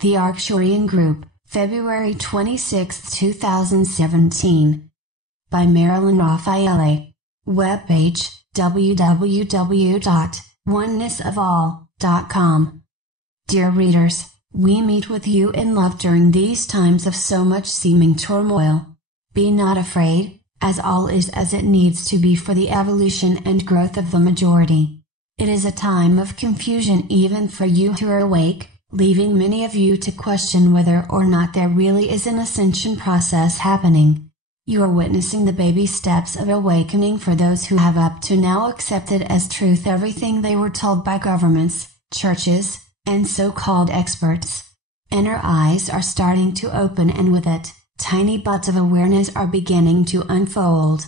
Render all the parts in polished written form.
The Arcturian Group, February 26, 2017. By Marilyn Raffaele. Webpage, www.onenessofall.com. Dear readers, we meet with you in love during these times of so much seeming turmoil. Be not afraid, as all is as it needs to be for the evolution and growth of the majority. It is a time of confusion even for you who are awake, leaving many of you to question whether or not there really is an ascension process happening. You are witnessing the baby steps of awakening for those who have up to now accepted as truth everything they were told by governments, churches, and so-called experts. Inner eyes are starting to open, and with it, tiny buds of awareness are beginning to unfold.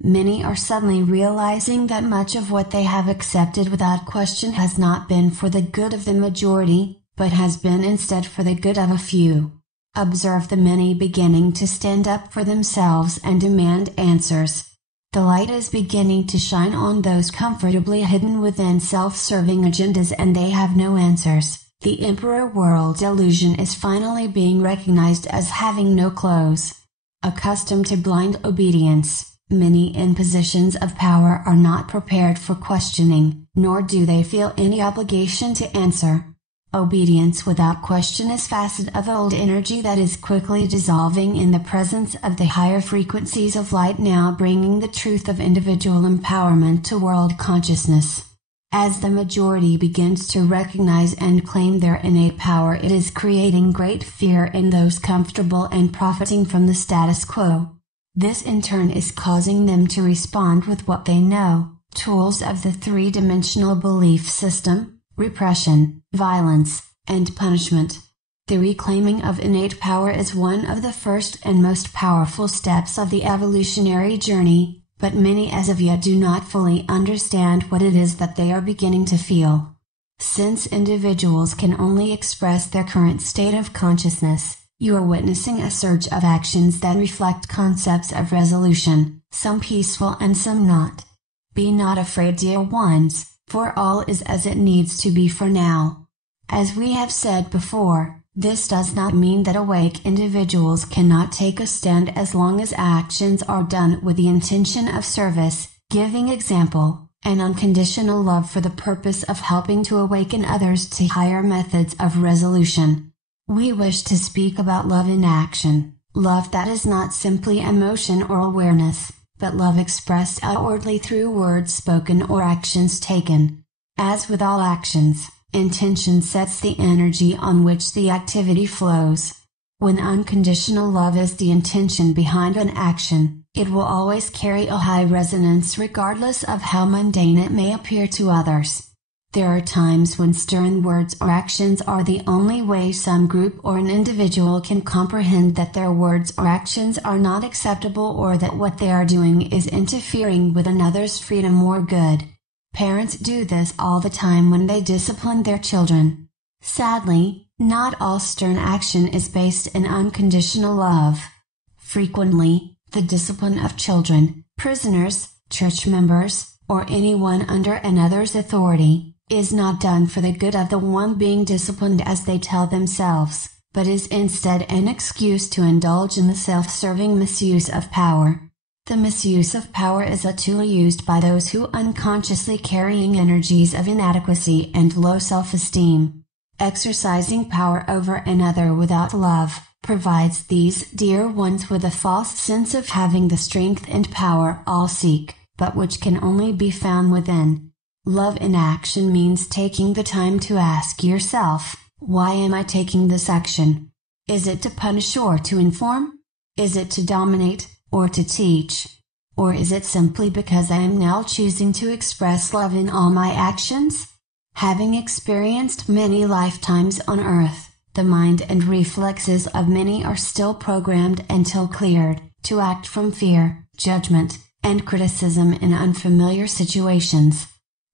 Many are suddenly realizing that much of what they have accepted without question has not been for the good of the majority, but has been instead for the good of a few. Observe the many beginning to stand up for themselves and demand answers. The light is beginning to shine on those comfortably hidden within self-serving agendas, and they have no answers. The emperor world illusion is finally being recognized as having no close. Accustomed to blind obedience, many in positions of power are not prepared for questioning, nor do they feel any obligation to answer. Obedience without question is facet of old energy that is quickly dissolving in the presence of the higher frequencies of light, now bringing the truth of individual empowerment to world consciousness. As the majority begins to recognize and claim their innate power, it is creating great fear in those comfortable and profiting from the status quo. This in turn is causing them to respond with what they know, tools of the three-dimensional belief system: repression, violence, and punishment. The reclaiming of innate power is one of the first and most powerful steps of the evolutionary journey, but many as of yet do not fully understand what it is that they are beginning to feel. Since individuals can only express their current state of consciousness, you are witnessing a surge of actions that reflect concepts of resolution, some peaceful and some not. Be not afraid, dear ones, for all is as it needs to be for now. As we have said before, this does not mean that awake individuals cannot take a stand as long as actions are done with the intention of service, giving example, and unconditional love for the purpose of helping to awaken others to higher methods of resolution. We wish to speak about love in action, love that is not simply emotion or awareness, but love expressed outwardly through words spoken or actions taken. As with all actions, intention sets the energy on which the activity flows. When unconditional love is the intention behind an action, it will always carry a high resonance regardless of how mundane it may appear to others. There are times when stern words or actions are the only way some group or an individual can comprehend that their words or actions are not acceptable, or that what they are doing is interfering with another's freedom or good. Parents do this all the time when they discipline their children. Sadly, not all stern action is based in unconditional love. Frequently, the discipline of children, prisoners, church members, or anyone under another's authority, is not done for the good of the one being disciplined as they tell themselves, but is instead an excuse to indulge in the self-serving misuse of power. The misuse of power is a tool used by those who unconsciously carrying energies of inadequacy and low self-esteem. Exercising power over another without love provides these dear ones with a false sense of having the strength and power all seek, but which can only be found within. Love in action means taking the time to ask yourself, why am I taking this action? Is it to punish or to inform? Is it to dominate, or to teach? Or is it simply because I am now choosing to express love in all my actions? Having experienced many lifetimes on earth, the mind and reflexes of many are still programmed until cleared, to act from fear, judgment, and criticism in unfamiliar situations.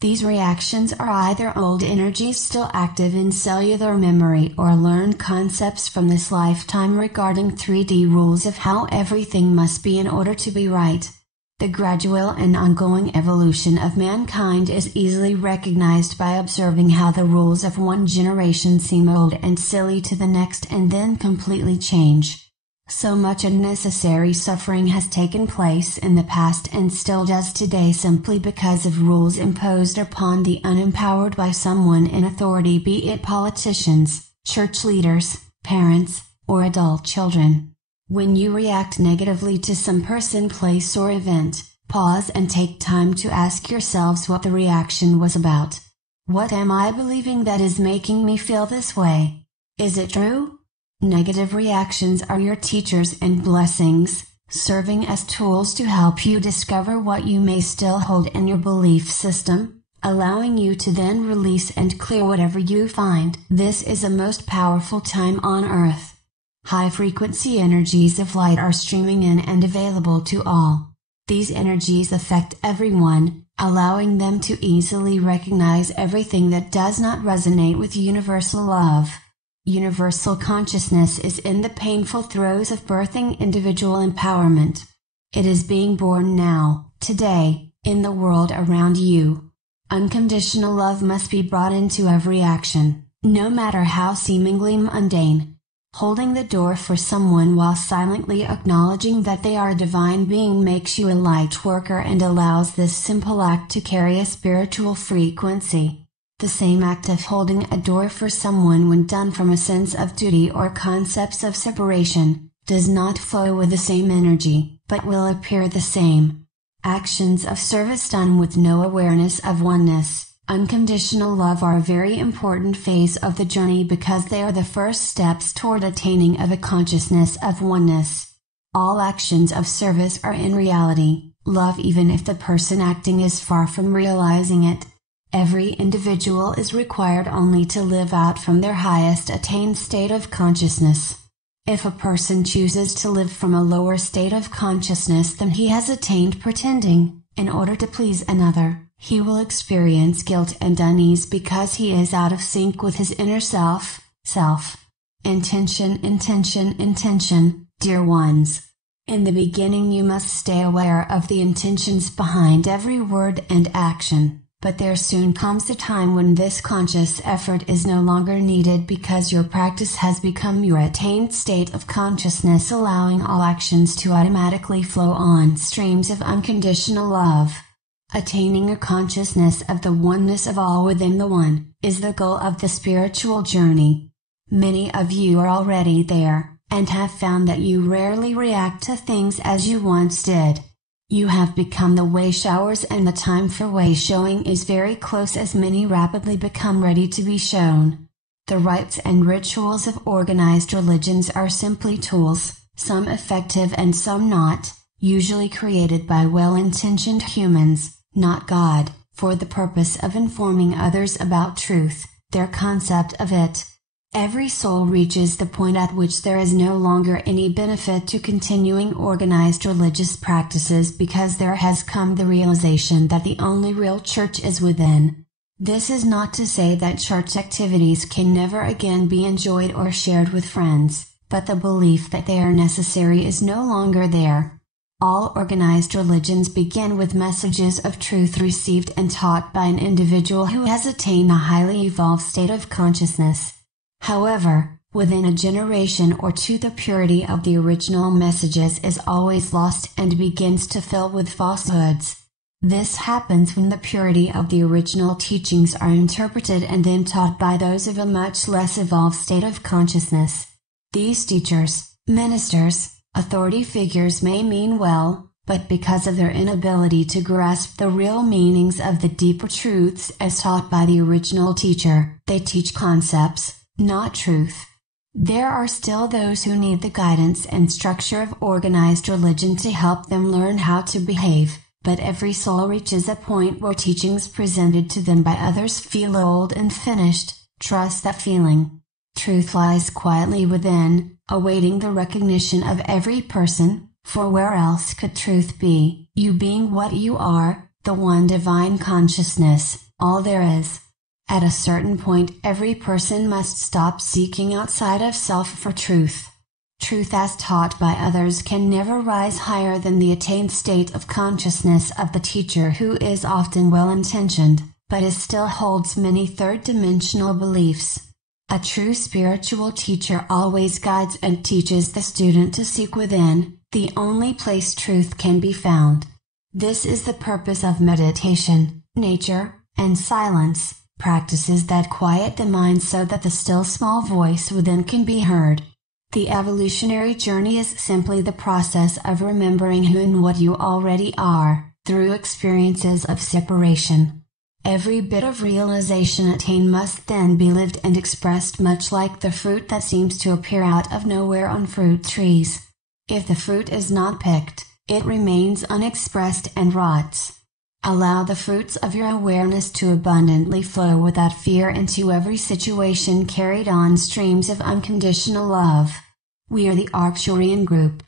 These reactions are either old energies still active in cellular memory, or learned concepts from this lifetime regarding 3D rules of how everything must be in order to be right. The gradual and ongoing evolution of mankind is easily recognized by observing how the rules of one generation seem old and silly to the next and then completely change. So much unnecessary suffering has taken place in the past and still does today simply because of rules imposed upon the unempowered by someone in authority, be it politicians, church leaders, parents, or adult children. When you react negatively to some person, place, or event, pause and take time to ask yourselves what the reaction was about. What am I believing that is making me feel this way? Is it true? Negative reactions are your teachers and blessings, serving as tools to help you discover what you may still hold in your belief system, allowing you to then release and clear whatever you find. This is a most powerful time on Earth. High-frequency energies of light are streaming in and available to all. These energies affect everyone, allowing them to easily recognize everything that does not resonate with universal love. Universal consciousness is in the painful throes of birthing individual empowerment. It is being born now, today, in the world around you. Unconditional love must be brought into every action, no matter how seemingly mundane. Holding the door for someone while silently acknowledging that they are a divine being makes you a light worker and allows this simple act to carry a spiritual frequency. The same act of holding a door for someone, when done from a sense of duty or concepts of separation, does not flow with the same energy, but will appear the same. Actions of service done with no awareness of oneness, unconditional love, are a very important phase of the journey because they are the first steps toward attaining of a consciousness of oneness. All actions of service are in reality love, even if the person acting is far from realizing it. Every individual is required only to live out from their highest attained state of consciousness. If a person chooses to live from a lower state of consciousness than he has attained, pretending, in order to please another, he will experience guilt and unease because he is out of sync with his inner self. Intention, dear ones. In the beginning you must stay aware of the intentions behind every word and action, but there soon comes a time when this conscious effort is no longer needed because your practice has become your attained state of consciousness, allowing all actions to automatically flow on streams of unconditional love. Attaining a consciousness of the oneness of all within the One, is the goal of the spiritual journey. Many of you are already there, and have found that you rarely react to things as you once did. You have become the way showers, and the time for way showing is very close as many rapidly become ready to be shown. The rites and rituals of organized religions are simply tools, some effective and some not, usually created by well-intentioned humans, not God, for the purpose of informing others about truth, their concept of it. Every soul reaches the point at which there is no longer any benefit to continuing organized religious practices because there has come the realization that the only real church is within. This is not to say that church activities can never again be enjoyed or shared with friends, but the belief that they are necessary is no longer there. All organized religions begin with messages of truth received and taught by an individual who has attained a highly evolved state of consciousness. However, within a generation or two the purity of the original messages is always lost and begins to fill with falsehoods. This happens when the purity of the original teachings are interpreted and then taught by those of a much less evolved state of consciousness. These teachers, ministers, authority figures may mean well, but because of their inability to grasp the real meanings of the deeper truths as taught by the original teacher, they teach concepts, not truth. There are still those who need the guidance and structure of organized religion to help them learn how to behave, but every soul reaches a point where teachings presented to them by others feel old and finished. Trust that feeling. Truth lies quietly within, awaiting the recognition of every person, for where else could truth be, you being what you are, the one divine consciousness, all there is. At a certain point every person must stop seeking outside of self for truth. Truth as taught by others can never rise higher than the attained state of consciousness of the teacher, who is often well-intentioned, but still holds many third-dimensional beliefs. A true spiritual teacher always guides and teaches the student to seek within, the only place truth can be found. This is the purpose of meditation, nature, and silence, practices that quiet the mind so that the still small voice within can be heard. The evolutionary journey is simply the process of remembering who and what you already are, through experiences of separation. Every bit of realization attained must then be lived and expressed, much like the fruit that seems to appear out of nowhere on fruit trees. If the fruit is not picked, it remains unexpressed and rots. Allow the fruits of your awareness to abundantly flow without fear into every situation, carried on streams of unconditional love. We are the Arcturian group,